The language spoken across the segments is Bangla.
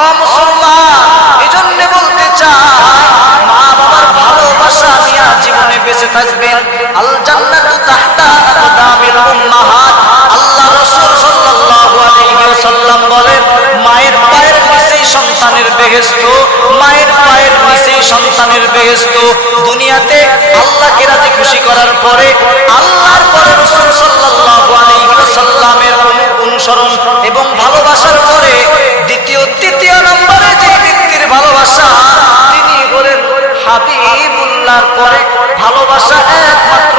ও মুসলমান, এজন্য বলতে চাই মা বাবার ভালোবাসা নিয়ে জীবনে বেঁচে থাকবেন। আল জান্নাতু তাহতা আকদামিল উম্মাহাত। আল্লাহ রাসূল সাল্লাল্লাহু আলাইহি ওয়াসাল্লাম বলেন, মায়ের পায়ের নিচেই সন্তানের বেহেশত, মায়ের পায়ের নিচেই সন্তানের বেহেশত। দুনিয়াতে আল্লাহকে রাজি খুশি করার পরে, আল্লাহর পরে রাসূল সাল্লাল্লাহু আলাইহি ওয়াসাল্লামের অনুসরণ এবং ভালোবাসার পরে তৃতীয় নম্বরে যে ব্যক্তির ভালোবাসা, তিনি বলেন হাবিবুল্লাহর পরে ভালোবাসা একমাত্র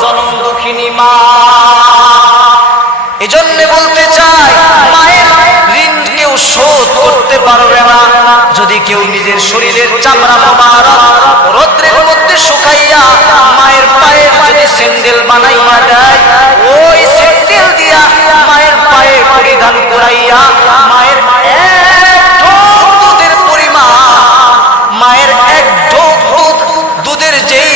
জনম দুঃখিনী মা। এজন্য বলতে চাই, মায়ের ঋণ কেউ শোধ করতে পারবে না। যদি কেউ নিজের শরীরের চামড়া মোবারক রৌদ্রের মধ্যে শুকাইয়া মায়ের পায়ের যদি স্যান্ডেল বানাইয়া দেয়, ওই স্যান্ডেল দিয়া মায়ের পায়ে পরিধান করাইয়া মায়ের এক ঢোক দুধের পরিমাণ, মায়ের এক ঢোক দুধের যেই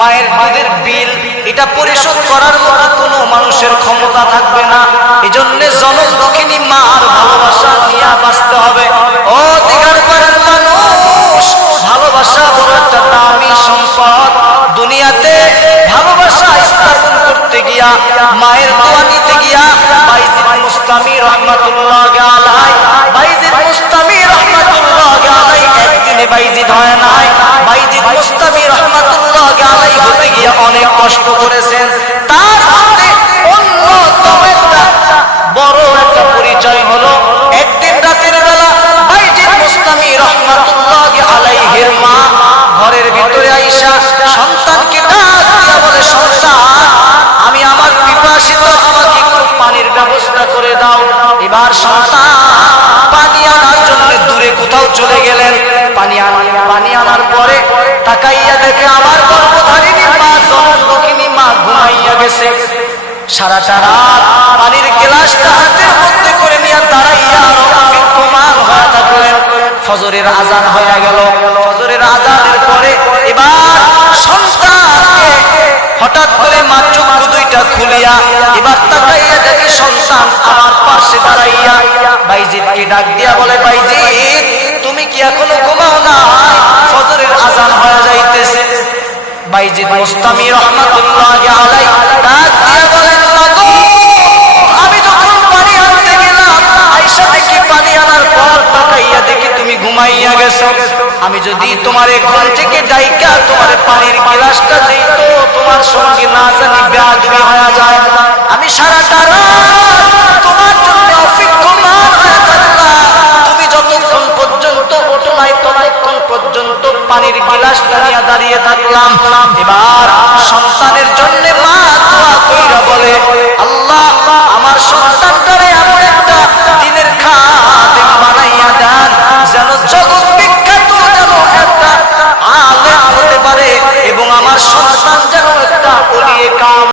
মায়ের দুধের বিল, এটা পরিশোধ করার মতো কোনো মানুষের ক্ষমতা থাকবে না। এজন্য জনম দুঃখিনী মার ভালোবাসা নিয়ে বাঁচতে হবে। ও দিগার পাড়ার মানুষ, ভালোবাসা বড় একটা দামি সম্পদ। দুনিয়াতে ভালোবাসা স্থাপন করতে গিয়া, মায়ের দোয়া নিতে গিয়া বাইজিদ মুস্তামি রাহমাতুল্লাহি আলাইহি, বাইজিদ মুস্তামি রাহমাতুল্লাহি আলাইহি একদিনে বাইজিদ হয় নাই। বাইজিদ মুস্তামি রাহমাতুল্লাহি আলাইহি হতে গিয়া অনেক কষ্ট করেছেন। তার মধ্যে অন্যতম একটা বড় একটা পরিচয় হলো, একদিন রাতের বেলা বাইজিদ মুস্তামি রাহমাতুল্লাহি আলাইহির মা ঘরের ভিতরে আইসা সন্তানকে ডাক দিয়া বলে, সন্তান, আমি আমার পিপাসিত, আমাকে একটু পানির ব্যবস্থা করে দাও। এবার সন্তান পানি আনার জন্য দূরে কোথাও চলে গেলেন। পানি আনার পরে তাকাইয়া দেখে আমার গর্ভধারিণী মা, জনম দুঃখিনী মা ঘুমাইয়া গেছে। সারাটা রাত পানির গ্লাসটা হাতের মধ্যে করে নিয়ে দাঁড়াইয়া অপেক্ষমান হয়ে থাকলেন। ফজরের আজান হয়ে গেল। ফজরের আজানের পরে এবার সন্তানকে হঠাৎ করে মা চক্ষু দুইটা খুলিয়া এবার তাকাইয়া দেখে সন্তান আমার পাশে দাঁড়াইয়া বাইজিদকে ডাক দিয়া বলে, বাইজিদ, তুমি কি এখনো ঘুমাও না? ফজরের আজান হয়ে যাইতেছে। বাইজিদ মুস্তামি রাহমাতুল্লাহি আলাইহি ডাক দিয়া বলেন, মাগো, আমি যখন পানি আনতে গেলাম, আয়েশা দেখি পানি আনার পর তাকাইয়া দেখি তুমি ঘুমাইয়া গেছো। আমি যদি তোমার ঘর থেকে ডাইকা তোমার পানির গ্লাসটা দেই তো তোমার সঙ্গে না জানি বেয়াদবি হয়ে যায়। আমি সারাটা রাত তোমার জন্য অপেক্ষমান হয়ে থাকলাম। তুমি যতক্ষণ পর্যন্ত ওঠো নাই ততক্ষণ পর্যন্ত পানির গ্লাসটা নিয়ে দাঁড়িয়ে থাকলাম। এবার সন্তানের জন্য মা দোয়া কইরা বলে, আল্লাহ